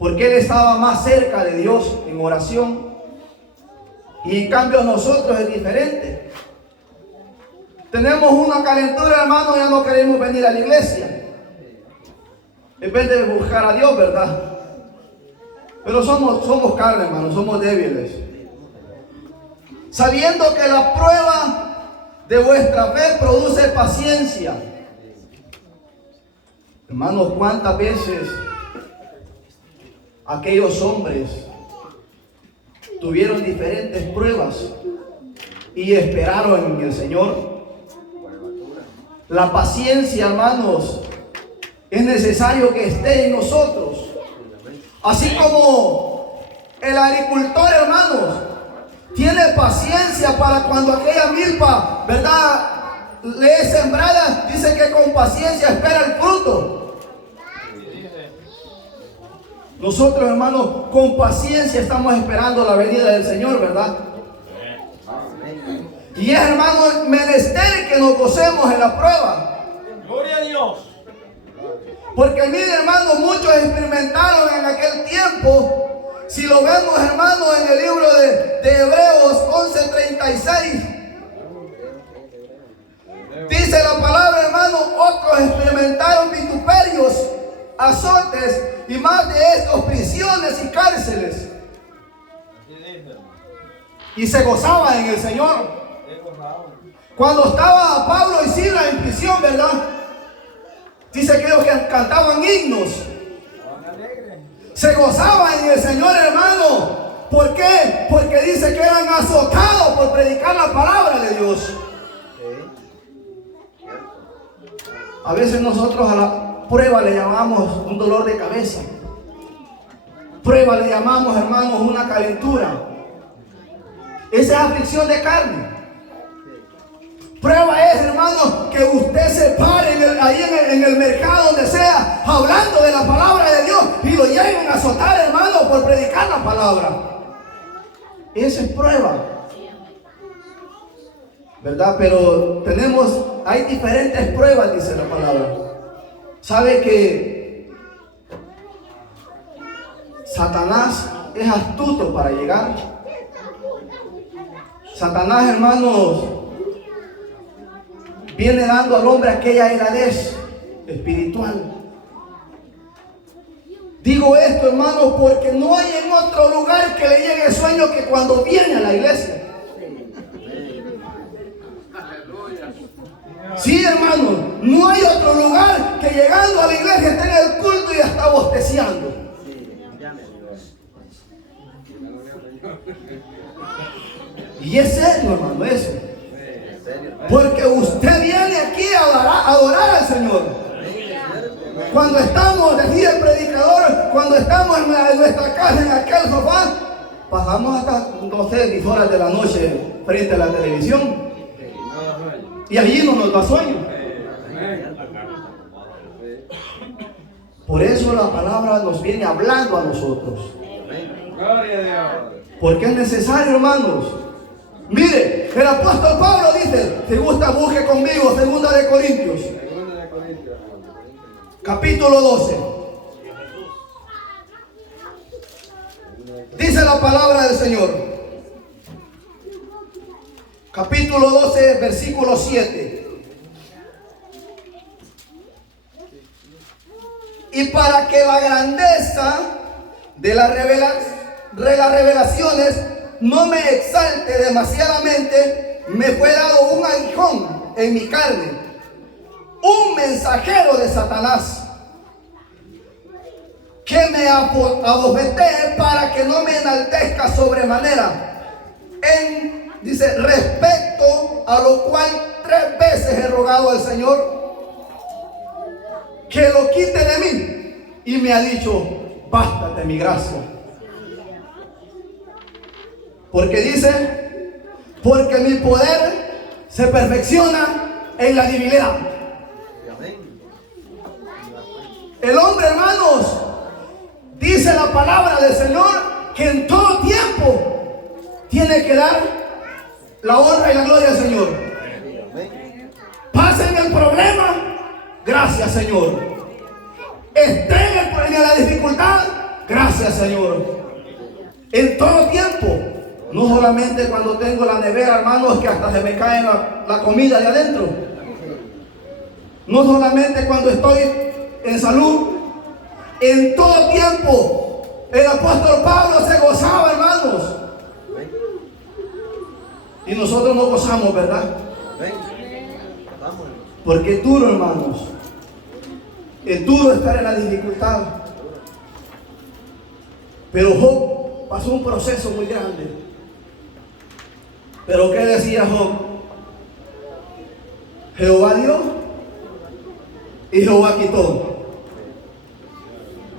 porque él estaba más cerca de Dios en oración. Y en cambio nosotros es diferente. Tenemos una calentura, hermano, ya no queremos venir a la iglesia. En vez de buscar a Dios, ¿verdad? Pero somos carne, hermano, somos débiles. Sabiendo que la prueba de vuestra fe produce paciencia. Hermanos, ¿cuántas veces aquellos hombres tuvieron diferentes pruebas y esperaron en el Señor? La paciencia, hermanos, es necesario que esté en nosotros. Así como el agricultor, hermanos, tiene paciencia para cuando aquella milpa, ¿verdad?, le es sembrada, dice que con paciencia espera el fruto. Nosotros, hermanos, con paciencia estamos esperando la venida del Señor, ¿verdad? Y es, hermanos, menester que nos gocemos en la prueba. Gloria a Dios. Porque miren, hermanos, muchos experimentaron en aquel tiempo. Si lo vemos, hermanos, en el libro de Hebreos 11:36, dice la palabra, hermanos, otros experimentaron vituperios, azotes y más de estos, prisiones y cárceles. Y se gozaban en el Señor. Cuando estaba Pablo y Silas en prisión, ¿verdad? Dice que ellos cantaban himnos. Se gozaban en el Señor, hermano. ¿Por qué? Porque dice que eran azotados por predicar la palabra de Dios. A veces nosotros a la prueba le llamamos un dolor de cabeza. Prueba le llamamos, hermanos, una calentura. Esa es aflicción de carne. Prueba es, hermano, que usted se pare ahí en el mercado, donde sea, hablando de la palabra de Dios, y lo lleguen a azotar, hermano, por predicar la palabra. Esa es prueba, ¿verdad? Pero hay diferentes pruebas, dice la palabra. ¿Sabe que Satanás es astuto para llegar? Satanás, hermanos, viene dando al hombre aquella heladez espiritual. Digo esto, hermanos, porque no hay en otro lugar que le llegue el sueño que cuando viene a la iglesia. Sí, hermanos, no hay otro lugar que llegando a la iglesia esté en el culto y está bosteciando. Y es serio, hermano, eso. Porque usted viene aquí a adorar al Señor. Cuando estamos, decía el predicador, cuando estamos en nuestra casa, en aquel sofá, pasamos hasta, no sé, 10 horas de la noche frente a la televisión. Y allí no nos da sueño. Por eso la palabra nos viene hablando a nosotros. Porque es necesario, hermanos. Mire, el apóstol Pablo dice, si gusta busque conmigo, 2 de Corintios, capítulo 12. Dice la palabra del Señor, capítulo 12, versículo 7. Y para que la grandeza de las revelaciones no me exalte demasiadamente, me fue dado un aguijón en mi carne, un mensajero de Satanás, que me abofetee para que no me enaltezca sobremanera. Dice, respecto a lo cual 3 veces he rogado al Señor que lo quite de mí, y me ha dicho, bástate mi gracia. Porque dice, porque mi poder se perfecciona en la debilidad. El hombre, hermanos, dice la palabra del Señor que en todo tiempo tiene que dar la honra y la gloria al Señor. Pasen el problema, gracias Señor. Estén en la dificultad, gracias Gracias, Señor. En todo tiempo. No solamente cuando tengo la nevera, hermanos, que hasta se me cae la comida de adentro. No solamente cuando estoy en salud. En todo tiempo. El apóstol Pablo se gozaba, hermanos. Y nosotros no gozamos, ¿verdad? Porque es duro, hermanos. Es duro estar en la dificultad. Pero Job pasó un proceso muy grande. Pero ¿qué decía Job? Jehová dio y Jehová quitó.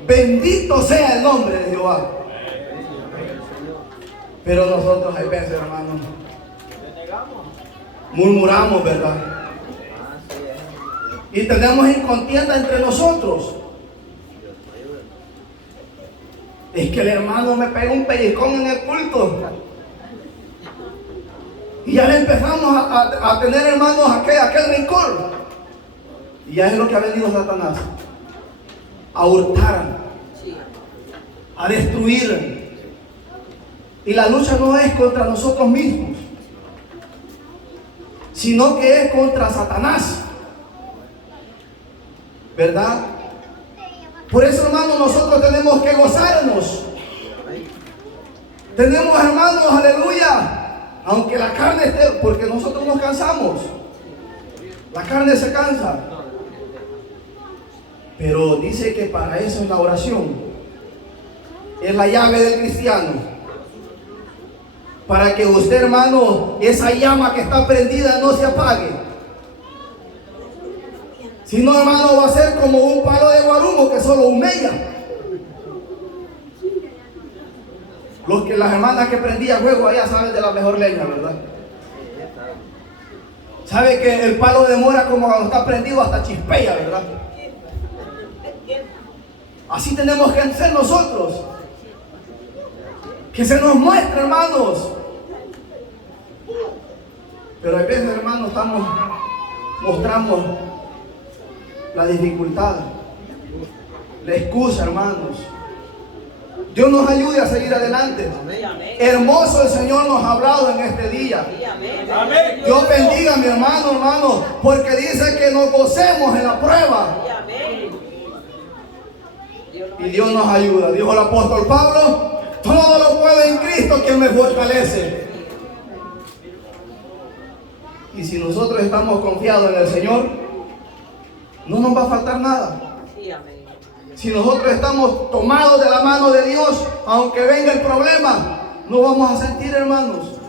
Bendito sea el nombre de Jehová. Pero nosotros hay veces, hermanos, murmuramos, ¿verdad? Y tenemos en contienda entre nosotros. Es que el hermano me pega un pellizcón en el culto. Y ya le empezamos a tener, hermanos, aquel rencor. Y ya es lo que ha venido Satanás. A hurtar. A destruir. Y la lucha no es contra nosotros mismos, sino que es contra Satanás. ¿Verdad? Por eso, hermanos, nosotros tenemos que gozarnos. Tenemos, hermanos, aleluya. Aunque la carne esté, porque nosotros nos cansamos. La carne se cansa. Pero dice que para eso es la oración. Es la llave del cristiano. Para que usted, hermano, esa llama que está prendida no se apague. Si no, hermano, va a ser como un palo de guarumo que solo humella. Las hermanas que prendían fuego allá saben de la mejor leña, ¿verdad? Sabe que el palo de mora, como cuando está prendido, hasta chispea, ¿verdad? Así tenemos que ser nosotros. Que se nos muestre, hermanos. Pero a veces, hermanos, mostramos la dificultad, la excusa, hermanos. Dios nos ayude a seguir adelante. Hermoso el Señor nos ha hablado en este día. Dios bendiga a mi hermano, porque dice que nos gocemos en la prueba. Y Dios nos ayuda. Dijo el apóstol Pablo: todo lo puedo en Cristo quien me fortalece. Y si nosotros estamos confiados en el Señor, no nos va a faltar nada. Si nosotros estamos tomados de la mano de Dios, aunque venga el problema, no vamos a sentir, hermanos,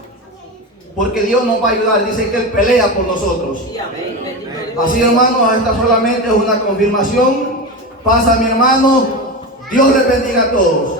porque Dios nos va a ayudar. Dice que Él pelea por nosotros. Así, hermanos, esta solamente es una confirmación. Pasa, mi hermano. Dios les bendiga a todos.